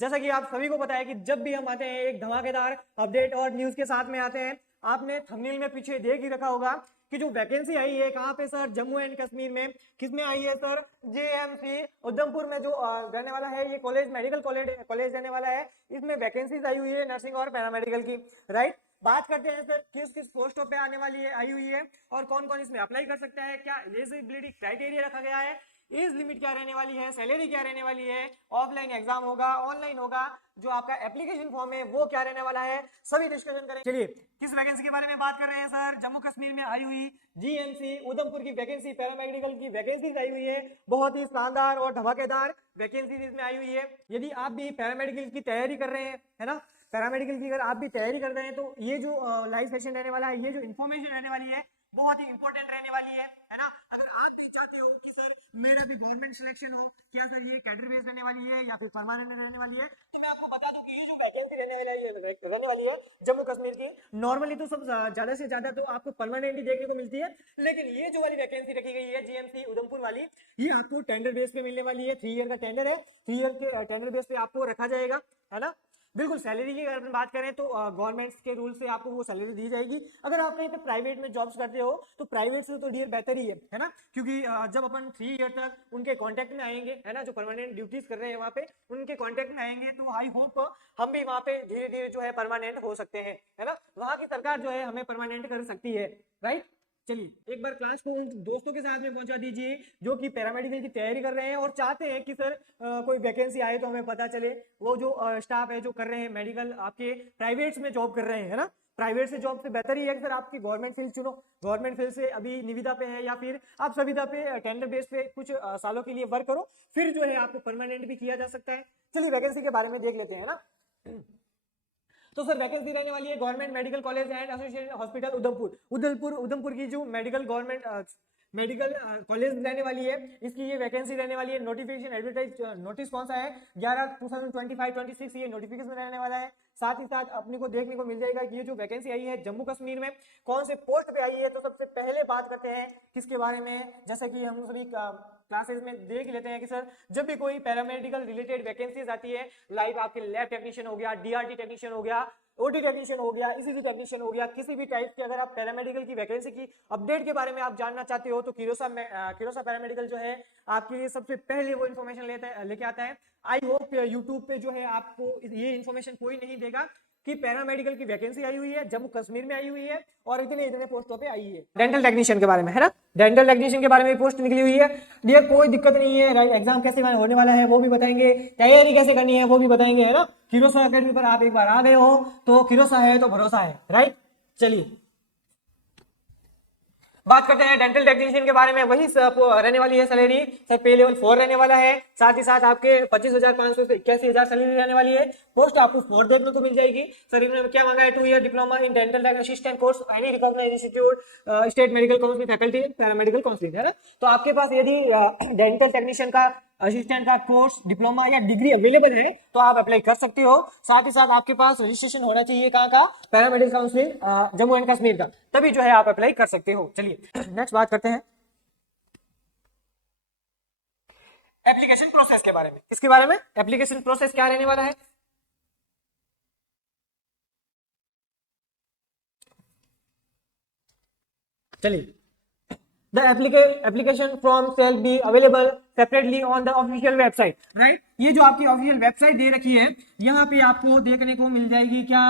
जैसा कि आप सभी को पता है कि जब भी हम आते हैं एक धमाकेदार अपडेट और न्यूज के साथ में आते हैं। आपने थंबनेल में पीछे देख ही रखा होगा कि जो वैकेंसी आई है कहाँ पे सर, जम्मू एंड कश्मीर में। किसमें आई है सर? जेएमसी उधमपुर में जो रहने वाला है ये कॉलेज, मेडिकल कॉलेज रहने वाला है। इसमें वैकेंसीज आई हुई है नर्सिंग और पैरामेडिकल की, राइट। बात करते हैं सर किस किस पोस्टों पे आने वाली है, आई हुई है, और कौन कौन इसमें अप्लाई कर सकता है, क्या एलिजिबिलिटी क्राइटेरिया रखा गया है, एज लिमिट क्या रहने वाली है, सैलरी क्या रहने वाली है, ऑफलाइन एग्जाम होगा, ऑनलाइन होगा, जो आपका एप्लीकेशन फॉर्म है वो क्या रहने वाला है, सभी डिस्कशन करें। चलिए किस वैकेंसी के बारे में बात कर रहे हैं सर? जम्मू कश्मीर में आई हुई जीएमसी उधमपुर की वैकेंसी, पैरामेडिकल की वैकेंसी आई हुई है। बहुत ही शानदार और धमाकेदार वैकेंसी इसमें आई हुई है। यदि आप भी पैरामेडिकल की तैयारी कर रहे हैं, है ना, पैरामेडिकल की अगर आप भी तैयारी कर रहे हैं तो ये जो लाइव सेशन रहने वाला है, ये जो इन्फॉर्मेशन रहने वाली है बहुत ही इंपॉर्टेंट रहने वाली है ना। अगर आप भी चाहते हो कि सर मेरा भी गवर्नमेंट सिलेक्शन हो, क्या सर ये कैडर बेस रहने वाली है या फिर परमानेंट रहने वाली है, तो मैं आपको बता दूं कि ये जो वैकेंसी रहने वाली है जम्मू कश्मीर की, नॉर्मली तो सब ज्यादा से ज्यादा तो आपको परमानेंट ही देखने को मिलती है, लेकिन ये जो वाली वैकेंसी रखी गई है जीएमसी उधमपुर वाली, ये आपको टेंडर बेस पे मिलने वाली है। 3 ईयर का टेंडर है, 3 ईयर के टेंडर बेस पे आपको रखा जाएगा, है ना। बिल्कुल सैलरी की अगर बात करें तो गवर्नमेंट के रूल से आपको वो सैलरी दी जाएगी। अगर आप कहीं पे प्राइवेट में जॉब्स करते हो तो प्राइवेट से तो डियर बेहतर ही है ना, क्योंकि जब अपन 3 ईयर तक उनके कांटेक्ट में आएंगे, है ना, जो परमानेंट ड्यूटीज कर रहे हैं वहाँ पे उनके कांटेक्ट में आएंगे, तो आई होप हम भी वहाँ पे धीरे धीरे जो है परमानेंट हो सकते हैं, है ना। वहाँ की सरकार जो है हमें परमानेंट कर सकती है, राइट। चलिए एक बार क्लास को उन दोस्तों के साथ में पहुंचा दीजिए जो कि पैरामेडिकल की तैयारी कर रहे हैं और चाहते हैं कि सर कोई वैकेंसी आए तो हमें पता चले। वो जो स्टाफ है जो कर रहे हैं मेडिकल, आपके प्राइवेट्स में जॉब कर रहे हैं, है ना, प्राइवेट से जॉब से बेहतर ही है कि सर आपकी गवर्नमेंट फील्ड चुनो। गवर्नमेंट फील्ड से अभी निविदा पे है या फिर आप सविदा पे टेंडर बेस पे कुछ सालों के लिए वर्क करो, फिर जो है आपको परमानेंट भी किया जा सकता है। चलिए वैकेंसी के बारे में देख लेते हैं ना। तो सर वैकेंसी रहने वाली है government medical college and associated hospital Udhampur की जो मेडिकल गवर्नमेंट मेडिकल कॉलेज रहने वाली है, इसकी ये वैकेंसी रहने वाली है। नोटिफिकेशन एडवर्टाइज नोटिस कौन सा है? 11/2025-26 ये नोटिफिकेशन रहने वाला है। साथ ही साथ अपने को देखने को मिल जाएगा कि ये जो वैकेंसी आई है जम्मू कश्मीर में कौन से पोस्ट पे आई है। तो सबसे पहले बात करते हैं किसके बारे में, जैसे कि हम सभी क्लासेस में देख लेते हैं कि सर जब भी कोई पैरामेडिकल रिलेटेड वैकेंसीज आती है, लाइक आपके लैब टेक्नीशियन हो गया, डीआरटी टेक्नीशियन हो गया, ओटी टेक्नीशियन हो गया, ईसीजी टेक्नीशियन हो गया, किसी भी टाइप के अगर आप पैरामेडिकल की वैकेंसी की अपडेट के बारे में आप जानना चाहते हो तो किरोसा पैरामेडिकल जो है आपके लिए सबसे पहले वो इन्फॉर्मेशन लेके आता है। आई होप यूट्यूब पे जो है आपको ये इन्फॉर्मेशन कोई नहीं देगा कि पैरामेडिकल की वैकेंसी आई हुई है, जम्मू कश्मीर में आई हुई है और इतने इतने पोस्टों पे आई है। डेंटल टेक्नीशियन के बारे में, है ना, डेंटल टेक्नीशियन के बारे में पोस्ट निकली हुई है। ये कोई दिक्कत नहीं है, राइट। एग्जाम कैसे होने वाला है वो भी बताएंगे, तैयारी कैसे करनी है वो भी बताएंगे, है ना। किरोसा अकेडमी पर आप एक बार आ गए हो तो किरोसा है तो भरोसा है, राइट। चलिए बात करते हैं डेंटल टेक्नीशियन के बारे में। वही रहने वाली है सैलरी सर, पे लेवल 4 रहने वाला है। साथ ही साथ आपके 25,500 से 81,000 सैलरी रहने वाली है। पोस्ट आपको 4 देखने को मिल जाएगी। सर इन्होंने क्या मांगा है? 2 year diploma in dental assistant course any recognised institute state medical council faculty paramedical council, है ना। तो आपके पास यदि डेंटल टेक्नीशियन का असिस्टेंट का कोर्स, डिप्लोमा या डिग्री अवेलेबल है तो आप अप्लाई कर सकते हो। साथ ही साथ आपके पास रजिस्ट्रेशन होना चाहिए कहाँ का? Paramedical council Jammu and Kashmir का, तभी जो है आप अप्लाई कर सकते हो। चलिए नेक्स्ट बात करते हैं एप्लीकेशन प्रोसेस के बारे में। किसके बारे में? एप्लीकेशन प्रोसेस क्या रहने वाला है? चलिए The application form shall be available separately on the official website, right? ये जो आपकी ऑफिशियल वेबसाइट दे रखी है यहाँ पे आपको देखने को मिल जाएगी क्या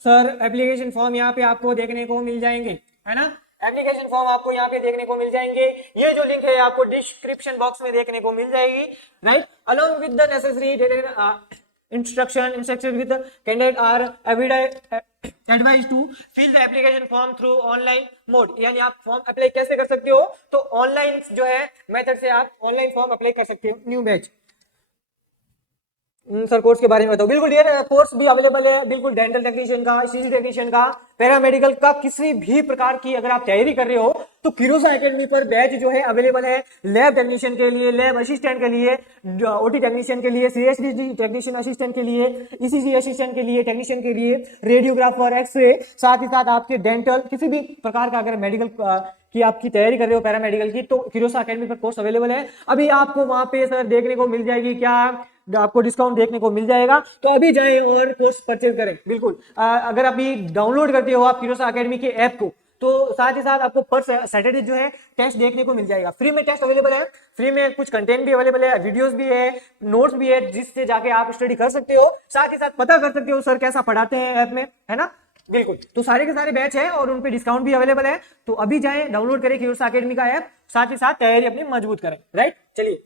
सर? एप्लीकेशन फॉर्म यहाँ पे आपको देखने को मिल जाएंगे, है ना। एप्लीकेशन फॉर्म आपको यहाँ पे देखने को मिल जाएंगे। ये जो लिंक है आपको डिस्क्रिप्शन बॉक्स में देखने को मिल जाएगी, right. Along with the necessary instruction with the candidate are advised to fill the application form through online mode। यानी आप फॉर्म अप्लाई कैसे कर सकते हो? तो ऑनलाइन जो है मेथड से आप ऑनलाइन फॉर्म अप्लाई कर सकते हो। न्यू बैच सर कोर्स के बारे में बताओ। बिल्कुल डियर, कोर्स भी अवेलेबल है बिल्कुल, डेंटल टेक्नीशियन का, ईसीजी टेक्नीशियन का, पैरामेडिकल का, किसी भी प्रकार की अगर आप तैयारी कर रहे हो तो किरोसा एकेडमी पर बैच जो है अवेलेबल है। लैब टेक्नीशियन के लिए, लैब असिस्टेंट के लिए, ओटी टेक्नीशियन के लिए, सीएसडी टेक्नीशियन असिस्टेंट के लिए, ईसीजी असिस्टेंट के लिए, टेक्नीशियन के लिए, रेडियोग्राफर, एक्सरे, साथ ही साथ आपके डेंटल, किसी भी प्रकार का अगर मेडिकल कि आपकी तैयारी कर रहे हो पैरामेडिकल की तो किरोसा एकेडमी पर कोर्स अवेलेबल है। अभी आपको वहां पे सर देखने को मिल जाएगी क्या आपको डिस्काउंट देखने को मिल जाएगा। तो अभी जाएं और कोर्स परचेज करें। बिल्कुल अगर अभी डाउनलोड करते हो आप किरोसा एकेडमी के ऐप को, तो साथ ही साथ आपको पर सैटरडे जो है टेस्ट देखने को मिल जाएगा। फ्री में टेस्ट अवेलेबल है, फ्री में कुछ कंटेंट भी अवेलेबल है, वीडियोस भी है, नोट्स भी है, जिससे जाके आप स्टडी कर सकते हो। साथ ही साथ पता कर सकते हो सर कैसा पढ़ाते हैं ऐप में, है ना। बिल्कुल, तो सारे के सारे बैच है और उन पे डिस्काउंट भी अवेलेबल है। तो अभी जाएं, डाउनलोड करें किरोसा एकेडमी का ऐप, साथ ही साथ तैयारी अपनी मजबूत करें। राइट, चलिए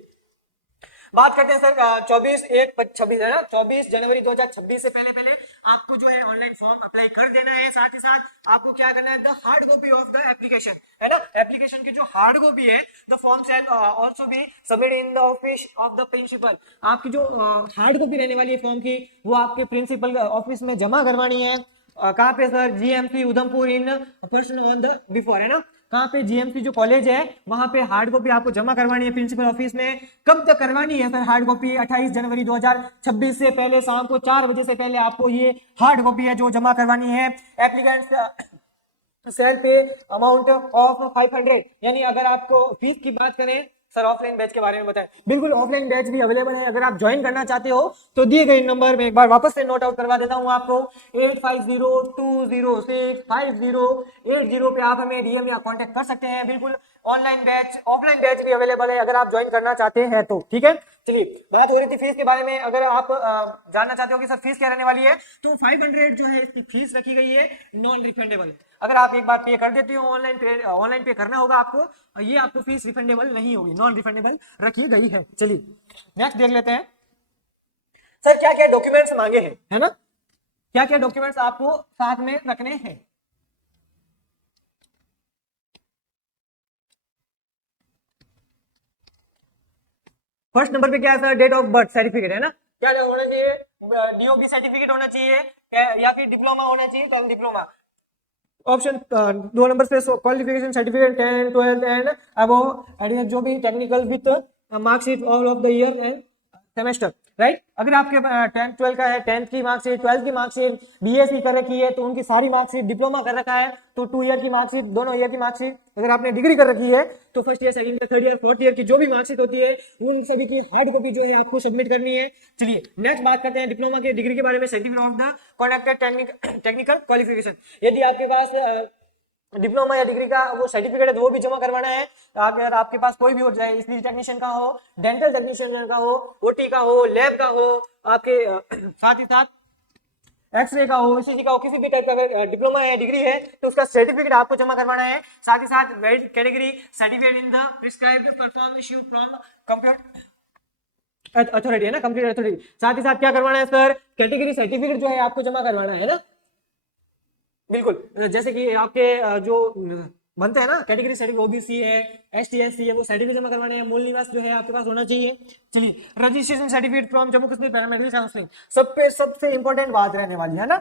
बात करते हैं सर 24/1/26 है ना, 24 जनवरी 2026 से पहले पहले आपको जो है ऑनलाइन फॉर्म अप्लाई कर देना है। साथ ही साथ आपको क्या करना है, the hard copy of the application, है ना, एप्लीकेशन की जो हार्ड कॉपी है, the form shall also be submitted in the office of the principal. आपकी जो हार्ड कॉपी रहने वाली है फॉर्म की, वो आपके प्रिंसिपल ऑफिस में जमा करवानी है। कहाँ पे sir, GMC Udhampur in person on the before, है ना, कहाँ पे, जीएमसी जो कॉलेज है वहां पे हार्ड कॉपी आपको जमा करवानी है प्रिंसिपल ऑफिस में। कब तक करवानी है सर हार्ड कॉपी, 28 जनवरी 2026 से पहले शाम को 4 बजे से पहले आपको ये हार्ड कॉपी है जो जमा करवानी है। एप्लीकेंट्स सेल पे अमाउंट ऑफ 500, यानी अगर आपको फीस की बात करें सर, ऑफलाइन बैच के बारे में बताएं। बिल्कुल, ऑफलाइन बैच भी अवेलेबल है। अगर आप ज्वाइन करना चाहते हो तो दिए गए नंबर में एक बार वापस से नोट आउट करवा देता हूं आपको, 8502065080 पे आप हमें डीएम या कांटेक्ट कर सकते हैं। बिल्कुल, ऑनलाइन बैच ऑफलाइन बैच भी अवेलेबल है अगर आप ज्वाइन करना चाहते हैं तो, ठीक है। चलिए, बात हो रही थी फीस के बारे में। अगर आप जानना चाहते हो कि सर फीस क्या रहने वाली है, तो 500 जो है इसकी फीस रखी गई है, नॉन रिफंडेबल। अगर आप एक बार पे कर देते हो ऑनलाइन पे करना होगा आपको, ये आपको फीस रिफंडेबल नहीं होगी, नॉन रिफंडेबल रखी गई है। चलिए नेक्स्ट देख लेते हैं सर क्या क्या डॉक्यूमेंट्स मांगे हैं, है ना, क्या क्या डॉक्यूमेंट्स आपको साथ में रखने हैं। फर्स्ट नंबर पे क्या है sir, date of birth certificate, है ना, क्या होना चाहिए, डीओबी सर्टिफिकेट होना चाहिए या फिर डिप्लोमा होना चाहिए, तो हम डिप्लोमा। ऑप्शन 2 नंबर पे क्वालिफिकेशन सर्टिफिकेट 10, 12 एंड अबव, जो भी technical with marksheet all of the year end semester, right. अगर आपके 10th 12 का है, 10th की मार्कशीट, 12th की मार्कशीट, बीएससी कर रखी है तो उनकी सारी मार्कशीट, डिप्लोमा कर रखा है तो 2 ईयर की मार्कशीट, दोनों ईयर की मार्कशीट, अगर आपने डिग्री कर रखी है तो first year, second year, third year, fourth year की जो भी मार्कशीट होती है उन सभी की हार्ड कॉपी जो है आपको सबमिट करनी है। चलिए नेक्स्ट बात करते हैं डिप्लोमा के डिग्री के बारे में, certificate of the कॉन्डक्टेड technical qualification. यदि आपके पास डिप्लोमा या डिग्री का वो सर्टिफिकेट है तो वो भी जमा करवाना है। अगर आपके पास कोई भी हो, चाहे स्पीच टेक्नीशियन का हो, डेंटल टेक्नीशियन का हो, ओटी का हो, लैब का हो, आपके साथ ही साथ एक्सरे का हो, ईसीजी का हो, किसी भी टाइप का अगर डिप्लोमा है, डिग्री है, तो उसका सर्टिफिकेट आपको जमा करवाना है। साथ ही साथ valid category certificate in the prescribed perform issue from computer authority, है ना, कंप्यूटर अथॉरिटी। साथ ही साथ क्या करवाना है सर, कैटेगरी सर्टिफिकेट जो है आपको जमा करवाना है ना। बिल्कुल, जैसे कि आपके जो बनते हैं ना कैटेगरी सर्टिफिकेट, ओबीसी है, एसटी एससी है, वो सर्टिफिकेट जमा करवाने हैं। मूल निवास जो है आपके पास होना चाहिए। चलिए, registration certificate from Jammu Kashmir paramedical counselling, सबसे इंपॉर्टेंट बात रहने वाली है ना,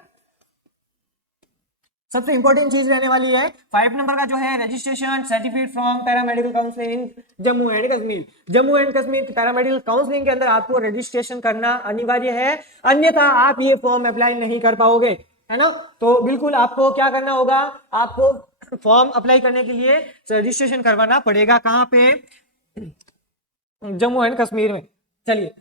सबसे इंपॉर्टेंट चीज रहने वाली है 5 नंबर का जो है, registration certificate from paramedical counselling Jammu and Kashmir. Jammu and Kashmir paramedical counselling के अंदर आपको रजिस्ट्रेशन करना अनिवार्य है, अन्यथा आप ये फॉर्म अप्लाई नहीं कर पाओगे, है ना। तो बिल्कुल आपको क्या करना होगा, आपको फॉर्म अप्लाई करने के लिए रजिस्ट्रेशन करवाना पड़ेगा। कहां पे, जम्मू एंड कश्मीर में। चलिए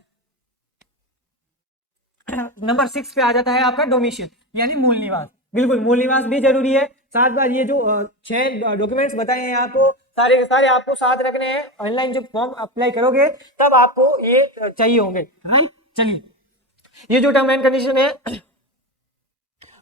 नंबर 6 पे आ जाता है आपका डोमिशियल, यानी मूल निवास। बिल्कुल, मूल निवास भी जरूरी है। साथ बार ये जो 6 डॉक्यूमेंट्स बताए हैं आपको, सारे के सारे आपको साथ रखने हैं। ऑनलाइन जब फॉर्म अप्लाई करोगे तब आपको ये चाहिए होंगे। चलिए, ये जो टर्म एंड कंडीशन है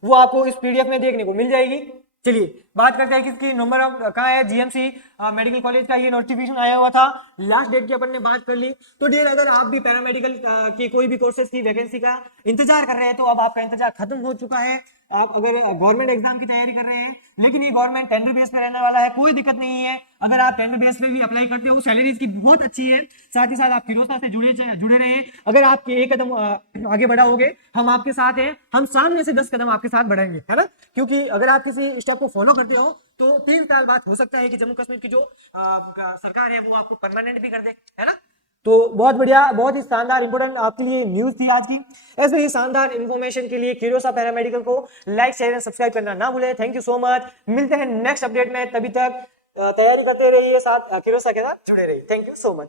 वो आपको इस पीडीएफ में देखने को मिल जाएगी। चलिए बात करते हैं किसकी, नंबर ऑफ कहाँ है, जीएमसी मेडिकल कॉलेज का ये नोटिफिकेशन आया हुआ था। लास्ट डेट की अपन ने बात कर ली। तो डियर, अगर आप भी पैरामेडिकल की कोई भी कोर्सेज की वैकेंसी का इंतजार कर रहे हैं तो अब आपका इंतजार खत्म हो चुका है। आप अगर गवर्नमेंट एग्जाम की तैयारी कर रहे हैं, लेकिन ये गवर्नमेंट टेंडर बेस पे रहने वाला है, कोई दिक्कत नहीं है। अगर आप टेंडर बेस पे भी अप्लाई करते हो, सैलरीज की बहुत अच्छी है। साथ ही साथ आप किरोसा से जुड़े रहे। अगर आप एक कदम आगे बढ़ाओगे, हम आपके साथ हैं, हम सामने से 10 कदम आपके साथ बढ़ाएंगे, है ना। क्योंकि अगर आप किसी स्टेप को फॉलो करते हो तो 3 साल बाद हो सकता है कि जम्मू कश्मीर की जो सरकार है वो आपको परमानेंट भी कर दे, है ना। तो बहुत बढ़िया, बहुत ही शानदार इंपोर्टेंट आपके लिए न्यूज थी आज की। ऐसे ही शानदार इन्फॉर्मेशन के लिए किरोसा पैरामेडिकल को लाइक, शेयर एंड सब्सक्राइब करना ना भूलें। Thank you so much. मिलते हैं नेक्स्ट अपडेट में, तभी तक तैयारी करते रहिए, साथ किरोसा के साथ जुड़े रहिए। Thank you so much.